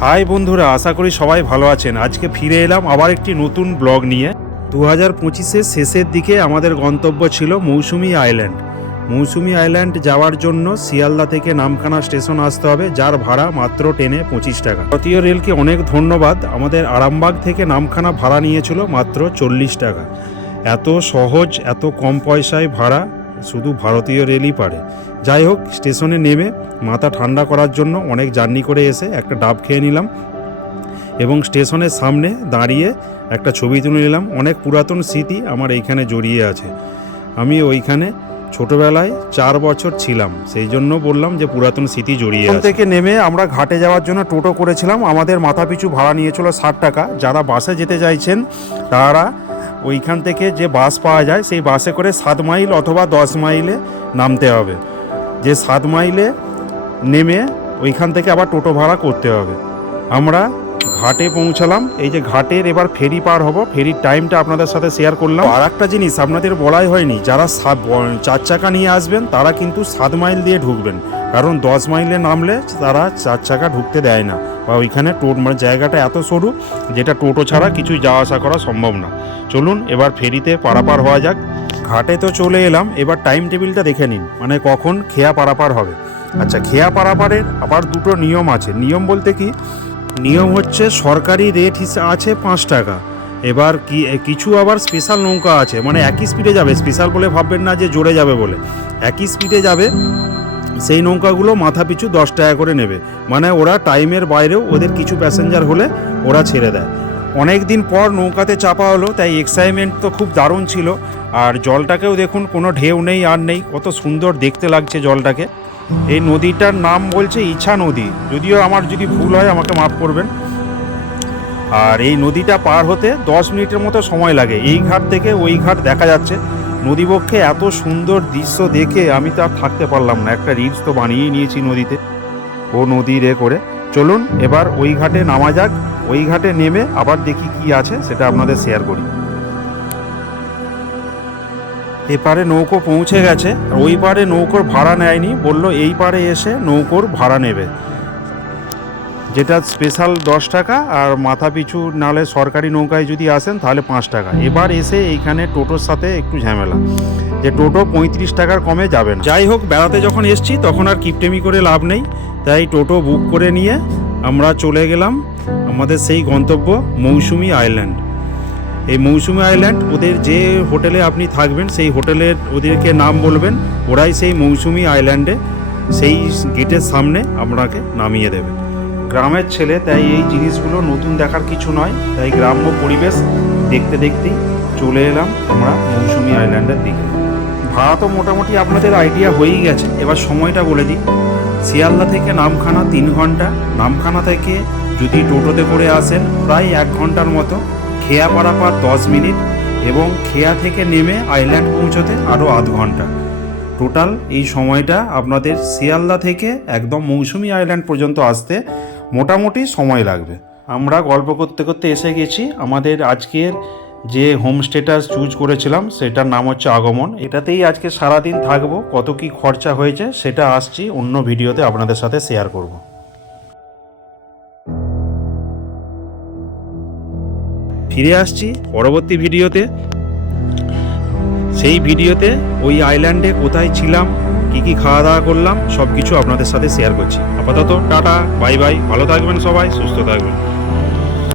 High বন্ধুরা, আশা করি সবাই ভালো আছেন। আজকে ফিরে এলাম আবার একটি নতুন ব্লগ নিয়ে। দু হাজার পঁচিশের শেষের দিকে আমাদের গন্তব্য ছিল মৌসুমি আইল্যান্ড। মৌসুমি আইল্যান্ড যাওয়ার জন্য শিয়ালদা থেকে নামখানা স্টেশন আসতে হবে, যার ভাড়া মাত্র ট্রেনে পঁচিশ টাকা। ভারতীয় রেলকে অনেক ধন্যবাদ, আমাদের আরামবাগ থেকে নামখানা ভাড়া নিয়েছিল মাত্র চল্লিশ টাকা। এত সহজ, এত কম পয়সায় ভাড়া শুধু ভারতীয় রেলই পারে। যাই হোক স্টেশনে নেমে মাথা ঠান্ডা করার জন্য অনেক জার্নি করে এসে একটা ডাব খেয়ে নিলাম এবং স্টেশনের সামনে দাঁড়িয়ে একটা ছবি তুলে নিলাম। অনেক পুরাতন স্মৃতি আমার এইখানে জড়িয়ে আছে। আমি ওইখানে ছোটবেলায় চার বছর ছিলাম। সেই জন্য বললাম যে পুরাতন স্মৃতি জড়িয়ে আছে। থেকে নেমে আমরা ঘাটে যাওয়ার জন্য টোটো করেছিলাম। আমাদের মাথাপিছু ভাড়া নিয়েছিল ষাট টাকা। যারা বাসে যেতে চাইছেন তারা ওইখান থেকে যে বাস পাওয়া যায়, সেই বাসে করে সাত মাইল অথবা দশ মাইলে নামতে হবে। যে সাত মাইলে নেমে ওইখান থেকে আবার টোটো ভাড়া করতে হবে। আমরা ঘাটে পৌঁছালাম। এই যে ঘাটের এবার ফেরি পার হব, ফেরির টাইমটা আপনাদের সাথে শেয়ার করলাম। আর একটা জিনিস আপনাদের বলাই হয়নি, যারা চার চাকা নিয়ে আসবেন, তারা কিন্তু সাত মাইল দিয়ে ঢুকবেন। কারণ দশ মাইলে নামলে তারা চার চাকা ঢুকতে দেয় না। বা ওইখানে টোট মানে জায়গাটা এত সরু যেটা টোটো ছাড়া কিছু যাওয়া আসা করা সম্ভব না। চলুন এবার ফেরিতে পারাপার হওয়া যাক। ঘাটে তো চলে এলাম, এবার টাইম টেবিলটা দেখে নিন মানে কখন খেয়া পারাপার হবে। আচ্ছা খেয়া পারাপারের আবার দুটো নিয়ম আছে। নিয়ম বলতে কি? নিয়ম হচ্ছে সরকারি রেট হিসেবে আছে পাঁচ টাকা। এবার কি কিছু আবার স্পেশাল নৌকা আছে মানে একই স্পিডে যাবে। স্পেশাল বলে ভাববেন না যে জোরে যাবে বলে। একই স্পিডে যাবে সেই নৌকাগুলো মাথা পিছু দশ টাকা করে নেবে। মানে ওরা টাইমের বাইরেও ওদের কিছু প্যাসেঞ্জার হলে ওরা ছেড়ে দেয়। অনেক দিন পর নৌকাতে চাপা হলো, তাই এক্সাইটমেন্ট তো খুব দারুণ ছিল। আর জলটাকেও দেখুন, কোনো ঢেউ নেই, আর নেই। কত সুন্দর দেখতে লাগছে জলটাকে। এই নদীটার নাম বলছে ইছা নদী। যদিও আমার যদি ভুল হয়, আমাকে মাফ করবেন। আর এই নদীটা পার হতে দশ মিনিটের মতো সময় লাগে। এই ঘাট থেকে ওই ঘাট দেখা যাচ্ছে। নদীবক্ষে এত সুন্দর দৃশ্য দেখে আমি তো আর থাকতে পারলাম না। একটা রিলস তো বানিয়েই নিয়েছি নদীতে। ও নদী রে করে। চলুন, এবার ওই ঘাটে নামা যাক। ওই ঘাটে নেমে আবার দেখি কি আছে, সেটা আপনাদের শেয়ার করি। এপারে নৌকো পৌঁছে গেছে। ওই পারে নৌকোর ভাড়া নেয়নি। বলল, এই পারে এসে নৌকোর ভাড়া নেবে। যেটা স্পেশাল দশ টাকা আর মাথা পিছু নালে সরকারি নৌকায় যদি আসেন তাহলে পাঁচ টাকা। এবার এসে এইখানে টোটোর সাথে একটু ঝামেলা। যে টোটো পঁয়ত্রিশ টাকার কমে যাবে না। যাই হোক বেড়াতে যখন এসছি তখন আর কিপটেমি করে লাভ নেই। তাই টোটো বুক করে নিয়ে আমরা চলে গেলাম আমাদের সেই গন্তব্য মৌসুমি আইল্যান্ড এই মৌসুমি আইল্যান্ড ওদের যে হোটেলে আপনি থাকবেন সেই হোটেলের ওদেরকে নাম বলবেন ওরাই সেই মৌসুমি আইল্যান্ডে সেই গেটের সামনে আপনাকে নামিয়ে দেবে। গ্রামের ছেলে, তাই এই জিনিসগুলো নতুন দেখার কিছু নয়। তাই গ্রাম্য পরিবেশ দেখতে দেখতেই চলে এলাম আমরা মৌসুমি আইল্যান্ডের দিকে। ভাড়া তো মোটামুটি আপনাদের আইডিয়া হয়েই গেছে। এবার সময়টা বলে দিই। শিয়ালদা থেকে নামখানা তিন ঘণ্টা। নামখানা থেকে যদি টোটোতে করে আসেন, প্রায় এক ঘণ্টার মতো। খেয়া পারাপার দশ মিনিট এবং খেয়া থেকে নেমে আইল্যান্ড পৌঁছতে আরও আধ ঘণ্টা। টোটাল এই সময়টা আপনাদের শিয়ালদা থেকে একদম মৌসুমি আইল্যান্ড পর্যন্ত আসতে মোটামুটি সময় লাগবে। আমরা গল্প করতে করতে এসে গেছি। আমাদের আজকের যে হোমস্টেটা চুজ করেছিলাম, সেটার নাম হচ্ছে আগমন। এটাতেই আজকে সারাদিন থাকব, কত কি খরচা হয়েছে সেটা আসছি, অন্য ভিডিওতে আপনাদের সাথে শেয়ার করব। ফিরে আসছি পরবর্তী ভিডিওতে। সেই ভিডিওতে ওই আইল্যান্ডে কোথায় ছিলাম কি কি খাওয়া দাওয়া করলাম সব কিছু আপনাদের সাথে শেয়ার করছি। আপাতত টাটা বাই বাই ভালো থাকবেন সবাই, সুস্থ থাকবেন।